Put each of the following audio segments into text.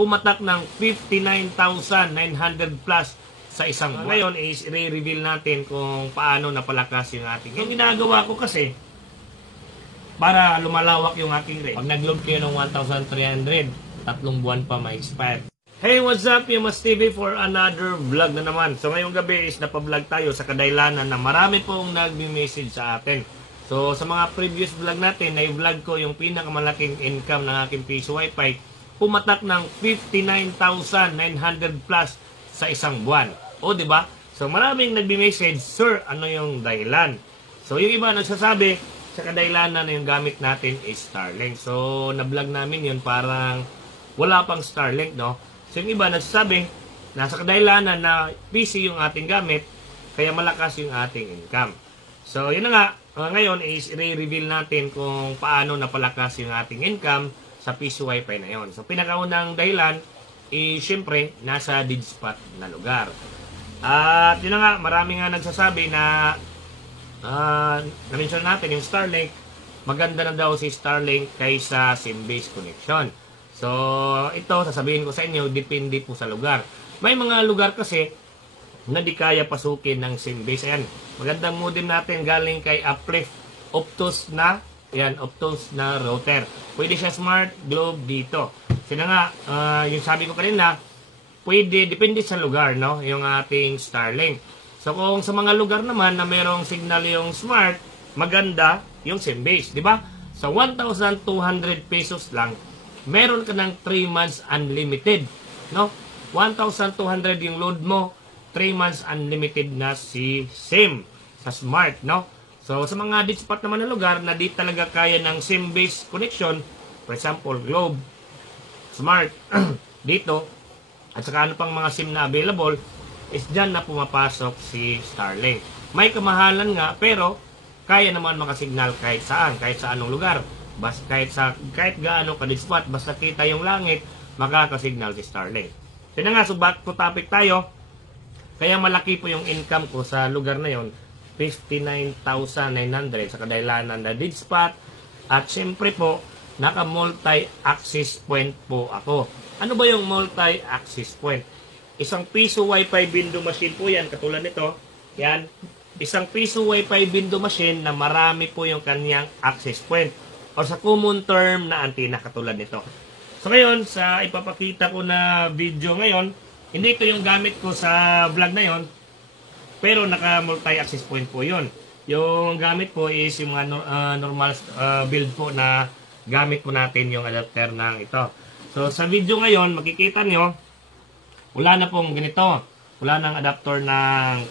pumatak ng 59,900 plus sa isang buwan. Ngayon is i-reveal natin kung paano napalakas yung ating. Yung ginagawa ko kasi, para lumalawak yung aking rate. Pag nag-load kayo ng 1,300, 3 buwan pa ma-expire. Hey, what's up? Yumas TV for another vlog na naman. So ngayong gabi is napablog tayo sa kadailanan na marami pong nag-message sa atin. So sa mga previous vlog natin, na-vlog ko yung pinakamalaking income ng aking piso wifi. Pumatak ng 59,900 plus sa isang buwan. O diba? So maraming nag-message, Sir, ano yung dahilan? So yung iba nagsasabi, sa kadailanan na yung gamit natin is Starlink. So na-vlog namin yun, parang wala pang Starlink, no? So yung iba nagsasabi, nasa kadailanan na PC yung ating gamit, kaya malakas yung ating income. So yun na nga, ngayon is i-reveal natin kung paano napalakas yung ating income sa PC wifi na yon. So pinakaunang dahilan is syempre nasa Digspot na lugar. At yun na nga, marami nga nagsasabi na na-mention natin yung Starlink, maganda na daw si Starlink kaysa SIM-based connection. So, ito, sasabihin ko sa inyo, depende po sa lugar. May mga lugar kasi na di kaya pasukin ng SIM-based. Ayan, magandang modem natin galing kay Uplift Optus na, ayan, Optus na router. Pwede siya Smart Globe dito. Sina nga, yung sabi ko kanina, pwede, depende sa lugar, no? Yung ating Starlink. So, kung sa mga lugar naman na mayroong signal yung Smart, maganda yung SIM-based, di ba? Sa 1,200 pesos lang, meron ka ng 3 months unlimited, no? 1,200 yung load mo, 3 months unlimited na si SIM sa Smart, no? So, sa mga Digspot naman na lugar na di talaga kaya ng SIM-based connection, for example, Globe, Smart, dito, at saka ano pang mga SIM na available, is dyan na pumapasok si Starlink. May kamahalan nga, pero kaya naman makasignal kahit saan, kahit sa anong lugar. Kahit gaano ka-Digspot, basta kita yung langit, makakasignal si Starlink. So na nga, so back to topic tayo. Kaya malaki po yung income ko sa lugar na yon, 59,900 sa kadailanan na Digspot. At syempre po, naka-multi-access point po ako. Ano ba yung multi-access point? Isang piso wifi window machine po yan, katulad nito. Yan. Isang piso wifi window machine na marami po yung kanyang access point. O sa common term na antenna, katulad nito. So ngayon, sa ipapakita ko na video ngayon, hindi ito yung gamit ko sa vlog na yon, pero naka multi-access point po yun. Yung gamit po is yung mga normal build po na gamit po natin yung adapter ng ito. So sa video ngayon, makikita nyo, wala na pong ganito. Wala nang adapter ng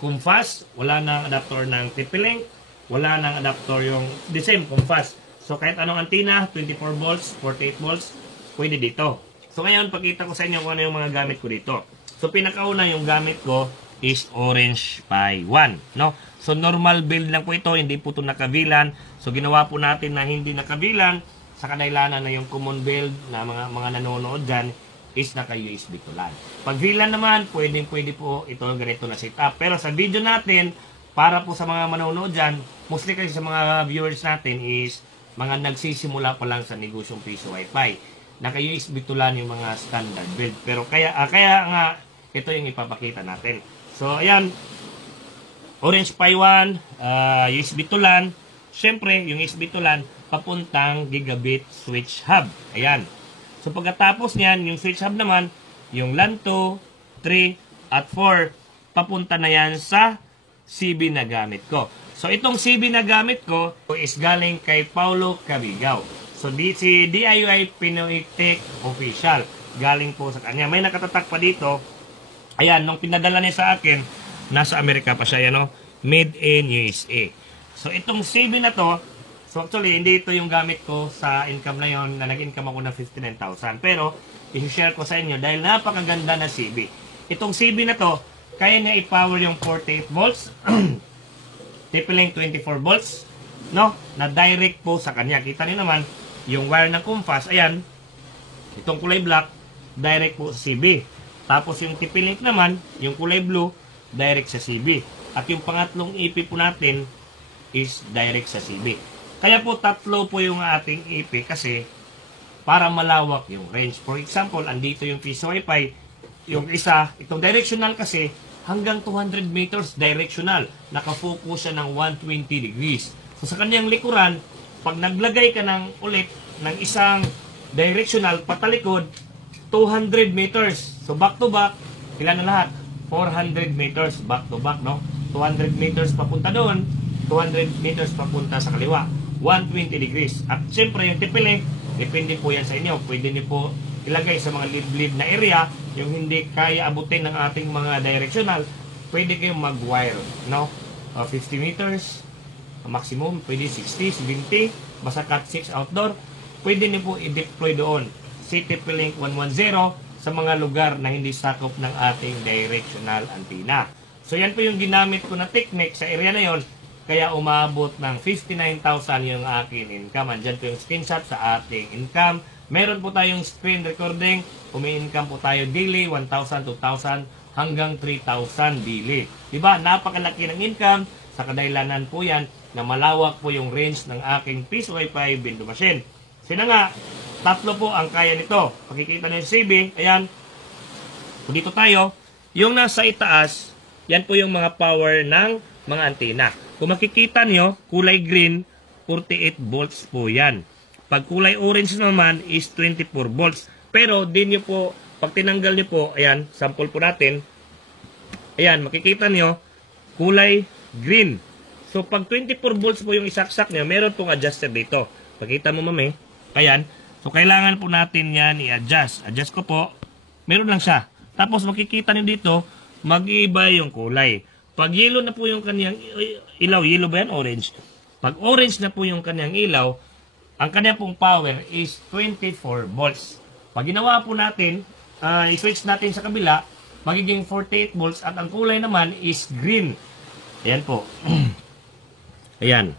Comfast, wala nang adapter ng TP-Link, wala nang adapter yung the same Comfast. So kahit anong antenna, 24 volts, 48 volts, pwede dito. So ngayon, pakita ko sa inyo kung ano yung mga gamit ko dito. So pinakauna yung gamit ko is Orange Pi 1, no? So normal build lang po ito, hindi po ito naka-VLAN. So ginawa po natin na hindi naka-VLAN sa kadailanan na yung common build na mga nanonood dyan is naka-USB to LAN. Pag VLAN naman, pwede po ito ganito na setup. Pero sa video natin, para po sa mga manonood dyan, mostly kasi sa mga viewers natin is mga nagsisimula pa lang sa negosyong piso wifi. Naka-USB to LAN yung mga standard build. Pero kaya nga, ito yung ipapakita natin. So, ayan, Orange Pi 1, USB to LAN. Siyempre, yung USB to LAN, papuntang Gigabit Switch Hub. Ayan. So pagkatapos niyan, yung switch hub naman, yung LAN 2, 3, at 4, papunta na yan sa CB na gamit ko. So itong CB na gamit ko is galing kay Paulo Cabigao. So si DIY Pinoy Tech Official, galing po sa kanya. May nakatatak pa dito. Ayan, nung pinadala niya sa akin, nasa Amerika pa siya, yan, no? Made in USA. So itong CB na to, so actually, hindi ito yung gamit ko sa income na yon na nag-income ako ng 59,000. Pero, i-share ko sa inyo dahil napakaganda na CB. Itong CB na to, kaya niya i-power yung 48 volts, TP-Link 24 volts, no? Na direct po sa kanya. Kita niyo naman, yung wire ng Comfast, ayan, itong kulay black, direct po sa CB. Tapos yung TP-Link naman, yung kulay blue, direct sa CB. At yung pangatlong EP po natin is direct sa CB. Kaya po tatlo po yung ating EP kasi para malawak yung range. For example, andito yung piso Wi-Fi, yung isa, itong directional kasi, hanggang 200 meters directional. Nakafocus siya ng 120 degrees. So sa kanyang likuran, pag naglagay ka ng ulit ng isang directional patalikod, 200 meters. So back to back, ilan na lahat? 400 meters back to back, no? 200 meters papunta doon, 200 meters papunta sa kaliwa. 120 degrees. At syempre yung tipiling, depende po yan sa inyo. Pwede niyo po ilagay sa mga lead na area, yung hindi kaya abutin ng ating mga directional, pwede kayong mag-wire, no? 50 meters, maximum, pwede 60, 70, basta cut 6 outdoor, pwede niyo po i-deploy doon. CTP-Link 110 sa mga lugar na hindi sakop ng ating directional antenna. So yan po yung ginamit ko na technique sa area na yon, kaya umabot ng 59,000 yung akin income. Andyan po yung screenshot sa ating income. Meron po tayong screen recording. Umi-income po tayo daily, 1,000, 2,000, hanggang 3,000 daily. Diba? Napakalaki ng income. Sa kadahilanan po yan na malawak po yung range ng aking piso Wi-Fi window machine. Sina nga, tatlo po ang kaya nito. Pakikita nyo yung CB. Ayan. So dito tayo. Yung nasa itaas, yan po yung mga power ng mga antena. Kung makikita nyo, kulay green, 48 volts po yan. Pag kulay orange naman is 24 volts. Pero din nyo po, pag tinanggal nyo po, ayan, sample po natin. Ayan, makikita nyo, kulay green. So pag 24 volts po yung isaksak nyo, meron pong adjuster dito. Pakita mo mami. Ayan. So kailangan po natin yan i-adjust. Adjust ko po. Meron lang siya. Tapos makikita nyo dito, mag-iiba yung kulay. Pag yellow na po yung kanyang ilaw, yellow ba yan? Orange. Pag orange na po yung kanyang ilaw, ang kanyang pong power is 24 volts. Pag ginawa po natin, i-switch natin sa kabila, magiging 48 volts at ang kulay naman is green. Ayan po. Ayan.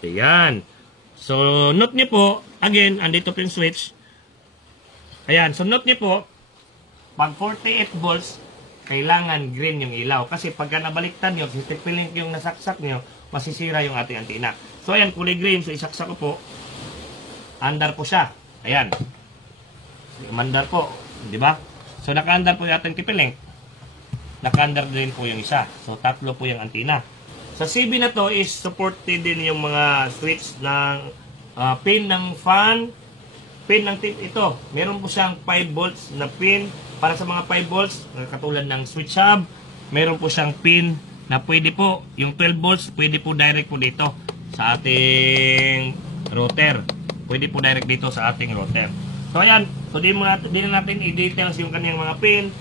Ayan. So, note nyo po, again, andito po yung switch. Ayan. So, note nyo po, pag 48 volts, kailangan green yung ilaw. Kasi pagka nabaliktad nyo, si TP-Link yung nasaksak nyo, masisira yung ating antena. So, ayan, kulay green. So, isaksak ko po. Andar po siya. Ayan. Mandar po. Di ba? So, naka-andar po yung ating TP-Link. Naka-andar din po yung isa. So, tatlo po yung antena. Sa CB na to is supported din yung mga switch ng pin ng fan, pin ng tip ito. Meron po siyang 5 volts na pin para sa mga 5 volts, katulad ng switch hub. Meron po siyang pin na pwede po, yung 12 volts, pwede po direct po dito sa ating router. Pwede po direct dito sa ating router. So ayan, so di na natin i-details yung kanyang mga pin.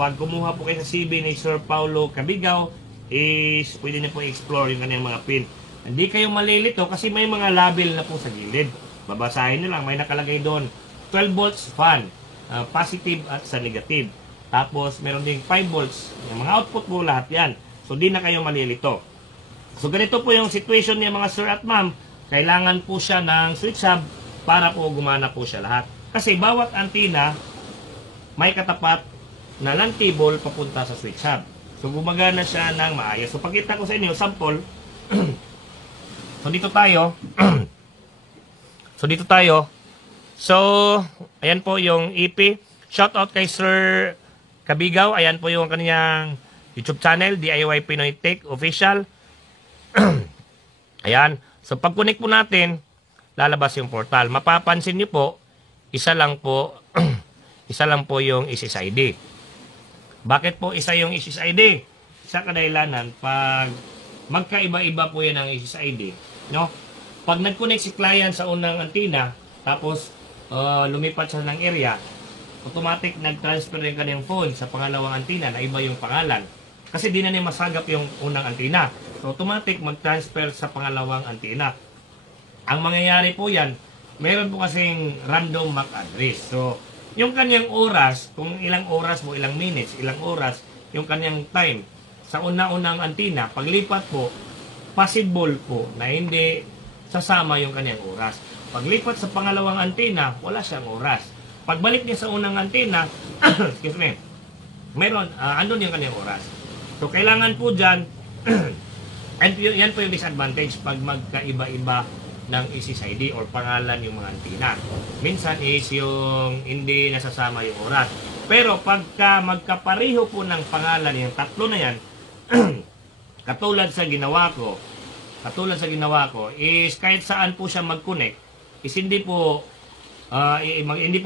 Pag kumuha po kayo sa CB ni Sir Paulo Cabigao, is pwede niyo po i-explore yung kanyang mga pin. Hindi kayo malilito kasi may mga label na po sa gilid. Babasahin nyo lang, may nakalagay doon. 12 volts fan, positive at sa negative. Tapos meron ding 5 volts. Yung mga output po lahat yan. So di na kayo malilito. So ganito po yung situation niya mga sir at ma'am. Kailangan po siya ng switch hub para po gumana po siya lahat. Kasi bawat antenna may katapat na LAN cable papunta sa switch hub. So gumagana siya ng maayos. So pakita ko sa inyo sample. So dito tayo. So ayan po yung EP. Shout out kay Sir Cabigao. Ayan po yung kanyang YouTube channel, DIY Pinoy Tech Official. Ayan. So pag connect po natin, lalabas yung portal. Mapapansin niyo po, isa lang po yung SSID. Bakit po isa yung SSID? Sa kadahilanan, pag magkaiba-iba po yan ang SSID, no? Pag nag-connect si client sa unang antenna, tapos lumipat siya ng area, automatic nag-transfer yung kanyang phone sa pangalawang antenna na iba yung pangalan. Kasi di na niya masagap yung unang antenna. So automatic mag-transfer sa pangalawang antenna. Ang mangyayari po yan, mayroon po kasing random MAC address. So yung kanyang oras, kung ilang oras mo, ilang minutes, ilang oras, yung kanyang time sa unang antenna, paglipat po, possible po na hindi sasama yung kanyang oras. Paglipat sa pangalawang antenna, wala siyang oras. Pagbalik niya sa unang antenna, excuse me, meron, andun yung kanyang oras. So, kailangan po dyan, and yan po yung disadvantage pag magkaiba-iba ng SSID or pangalan yung mga antina. Minsan is yung hindi nasasama yung oras. Pero pagka magkapareho po ng pangalan yung tatlo na yan, katulad sa ginawa ko is kahit saan po siya mag-connect is hindi po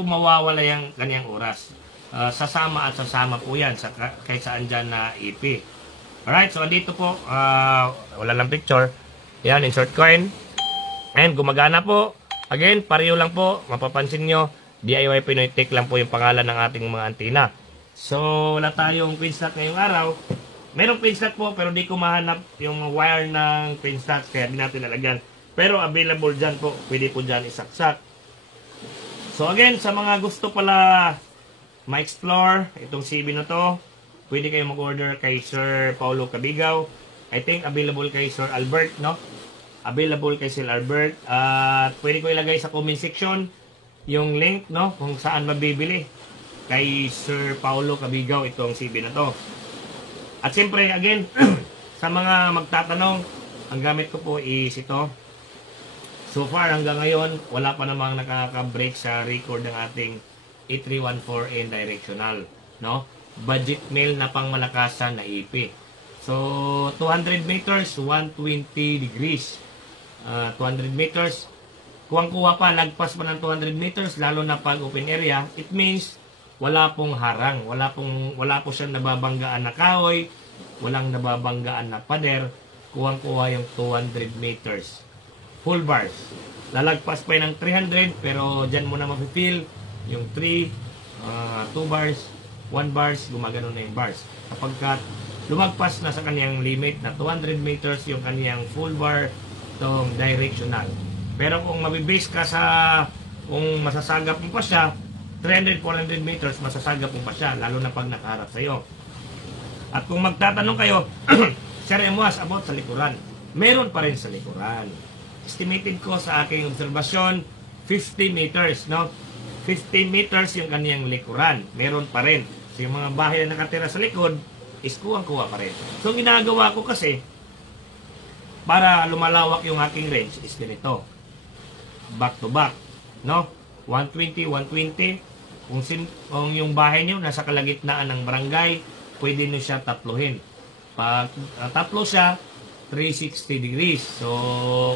mawawala yung kanyang oras. Sasama at sasama po yan sa kahit saan dyan na IP. Alright, so andito po, wala lang picture. Yan, insert coin. And gumagana po. Again, pareho lang po. Mapapansin nyo, DIY Pinoy Tech lang po yung pangalan ng ating mga antina. So, wala tayong pin slot ngayong araw. Merong pin slot po, pero di ko mahanap yung wire ng pin slot, kaya di natin lalagyan. Pero available dyan po. Pwede po dyan isaksak. So, again, sa mga gusto pala ma-explore itong CB na to, pwede kayo mag-order kay Sir Paulo Cabigaw. I think available kay Sir Albert, no? Available kay Sir Albert. At pwede ko ilagay sa comment section yung link, no? Kung saan mabibili kay Sir Paulo Cabigaw itong CB na to. At siyempre, again, sa mga magtatanong, ang gamit ko po is ito. So far, hanggang ngayon, wala pa namang nakaka-break sa record ng ating E314N directional, no? Budget mail na pangmalakasan na EP. So, 200 meters, 120 degrees. 200 meters, kuwang-kuha pa, lagpas pa ng 200 meters, lalo na pag open area, it means wala pong harang, wala po siyang nababanggaan na kahoy, walang nababanggaan na pader, kuwang-kuha yung 200 meters. Full bars. Lalagpas pa ng 300, pero dyan mo na mafe-feel yung 3, 2 bars, 1 bars, gumagano na yung bars. Kapag lumagpas na sa kaniyang limit na 200 meters yung kaniyang full bar, itong directional. Pero kung mabibase ka sa kung masasagap mo pa siya, 300, 400 meters, masasagap mo pa siya, lalo na pag nakaharap sa iyo. At kung magtatanong kayo, Sir Emuas, about sa likuran, meron pa rin sa likuran. Estimated ko sa aking obserbasyon, 50 meters, no? 50 meters yung kaniyang likuran. Meron pa rin. So yung mga bahay na nakatira sa likod, is kuwang-kuha pa rin. So ang ginagawa ko kasi, para lumalawak yung aking range, is ganito. Back to back, no? 120, 120. Kung yung bahay niyo nasa kalagitnaan ng barangay, pwede nyo siya tatluhin. Pag tatlo siya, 360 degrees. So,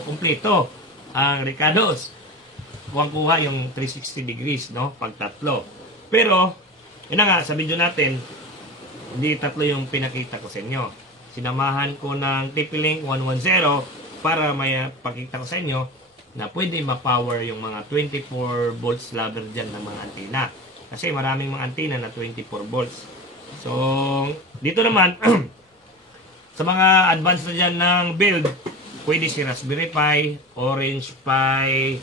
kumpleto ang Ricardo's. Kuha yung 360 degrees, no? Pag tatlo. Pero, yun na nga, sa video natin, hindi tatlo yung pinakita ko sa inyo. Sinamahan ko ng TP-Link 110 para may pakita ko sa inyo na pwede ma-power yung mga 24 volts ladder dyan ng mga antenna. Kasi maraming mga antenna na 24 volts. So, dito naman, sa mga advanced na dyan ng build, pwede si Raspberry Pi, Orange Pi,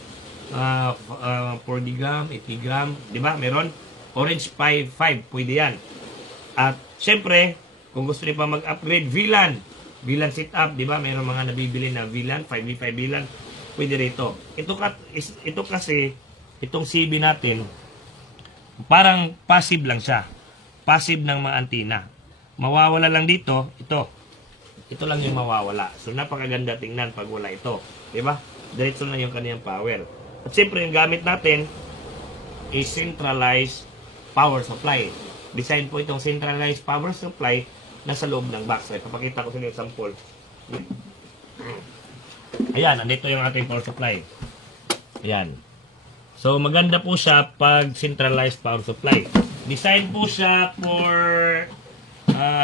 4 gram, 80 gram, di ba? Meron. Orange Pi 5, pwede yan. At, syempre, kung gusto niyo pa mag-upgrade, VLAN. VLAN setup, di ba? Meron mga nabibili na VLAN, 5v5 VLAN. Pwede rito. Ito kasi, itong CB natin, parang passive lang siya. Passive ng mga antenna. Mawawala lang dito, ito. Ito lang yung mawawala. So, napakaganda tingnan pag wala ito. Diba? Diretso na yung kaniyang power. At siyempre, yung gamit natin is centralized power supply. Design po itong centralized power supply na sa loob ng box. Ay, papakita ko sa inyo yung sample. Ayan, andito yung ating power supply. Ayan. So, maganda po siya pag centralized power supply. Design po siya for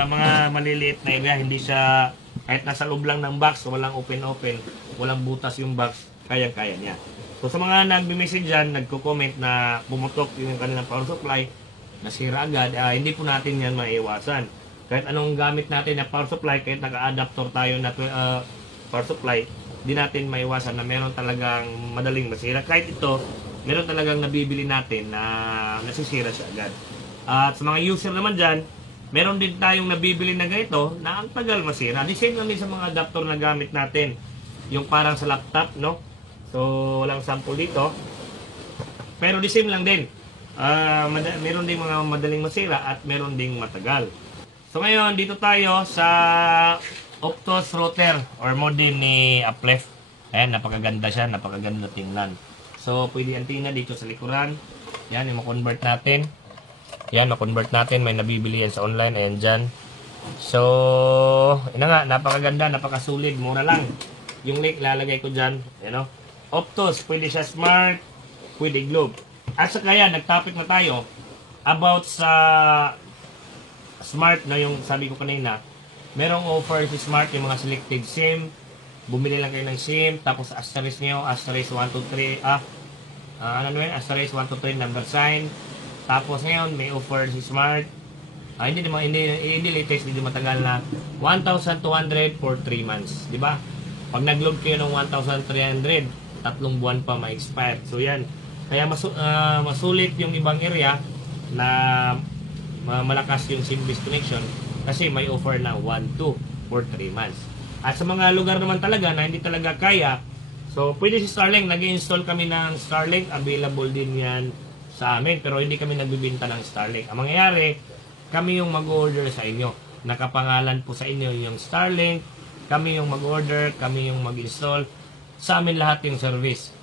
mga maliliit na area. Hindi siya, kahit nasa loob lang ng box, walang open-open, walang butas yung box, kayang-kaya niya. So, sa mga nagme-message dyan, nagko-comment na pumutok yung kanilang power supply, nasira agad, hindi po natin yan maiiwasan. Kahit anong gamit natin na power supply, kahit naka-adapter tayo na power supply, di natin maiwasan na meron talagang madaling masira. Kahit ito, meron talagang nabibili natin na nasisira siya agad. At sa mga user naman dyan, meron din tayong nabibili na ganito na ang tagal masira. The same lang din sa mga adapter na gamit natin. Yung parang sa laptop, no? So, walang sample dito. Pero the same lang din. Meron din mga madaling masira at meron ding matagal. So, ngayon, dito tayo sa Optos router or modem ni Upleft. Ayan, napakaganda siya, napakaganda tingnan. So, pwede antina dito sa likuran. Yan, yung ma-convert natin. Yan, ma-convert natin. May nabibili yan sa online. Ayan dyan. So, ina nga, napakaganda, napakasulit. Mura lang. Yung link, lalagay ko dyan. Ayan o. Optos, pwede siya smart, pwede globe. At saka yan, nag-topic na tayo about sa smart na yung sabi ko kanina. Merong offer si smart yung mga selected SIM. Bumili lang kayo ng SIM, tapos asterisk nyo, asterisk 123, asterisk 123 number sign. Tapos ngayon, may offer si smart. Hindi latest, hindi matagal na 1,200 for 3 months. Di ba? Pag nag-load kayo ng 1,300, 3 buwan pa ma-expire. So yan. Kaya masulit yung ibang area na malakas yung SIM-based connection kasi may offer na 1,2 for 3 months. At sa mga lugar naman talaga na hindi talaga kaya, so pwede si Starlink. Nag-install kami ng Starlink. Available din yan sa amin. Pero hindi kami nagbibinta ng Starlink. Ang mangyayari, kami yung mag-order sa inyo. Nakapangalan po sa inyo yung Starlink. Kami yung mag-order, kami yung mag-install. Sa amin lahat yung services.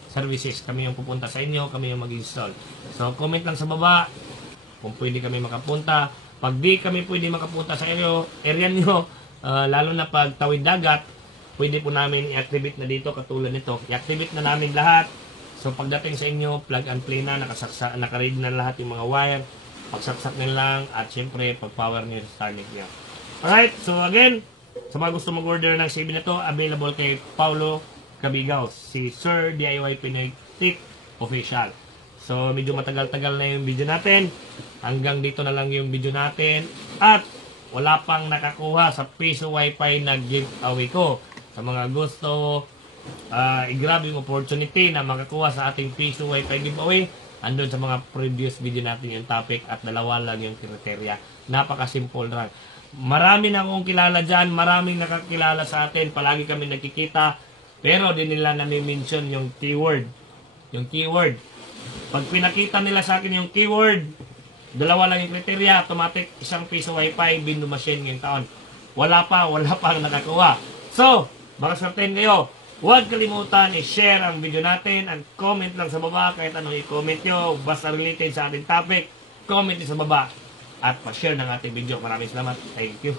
Kami yung pupunta sa inyo, kami yung mag-install. So, comment lang sa baba kung pwede kami makapunta. Pag di kami pwede makapunta sa area nyo, lalo na pag tawid dagat, pwede po namin i-activate na dito katulad nito. I-activate na namin lahat. So, pagdating sa inyo, plug and play na, nakaread na lahat yung mga wire. Pagsaksak nyo lang at syempre pag-power nyo sa Starlink nyo. Alright, so again, sa mga gusto mag-order ng CB na to, available kay Paulo Cabigaw, si Sir DIY Pinoy Tech Official. So medyo matagal-tagal na yung video natin. Hanggang dito na lang yung video natin. At wala pang nakakuha sa Piso Wi-Fi na giveaway ko. Sa mga gusto i-grab yung opportunity na makakuha sa ating Piso Wi-Fi giveaway, andun sa mga previous video natin yung topic at dalawa lang yung kriteria. Napaka-simple lang. Marami na akong kilala dyan, maraming nakakilala sa atin, palagi kami nakikita, pero di nila nami-mention yung keyword. Yung keyword. Pag pinakita nila sa akin yung keyword, dalawa lang yung kriteria, automatic isang Piso Wi-Fi, Bindo Machine ngayong taon. Wala pa ang nakakuha. So, baka sabihin kayo, huwag kalimutan i-share ang video natin at comment lang sa baba kahit anong i-comment nyo. Basta related sa ating topic, comment nyo sa baba at pa-share ng ating video. Maraming salamat. Thank you.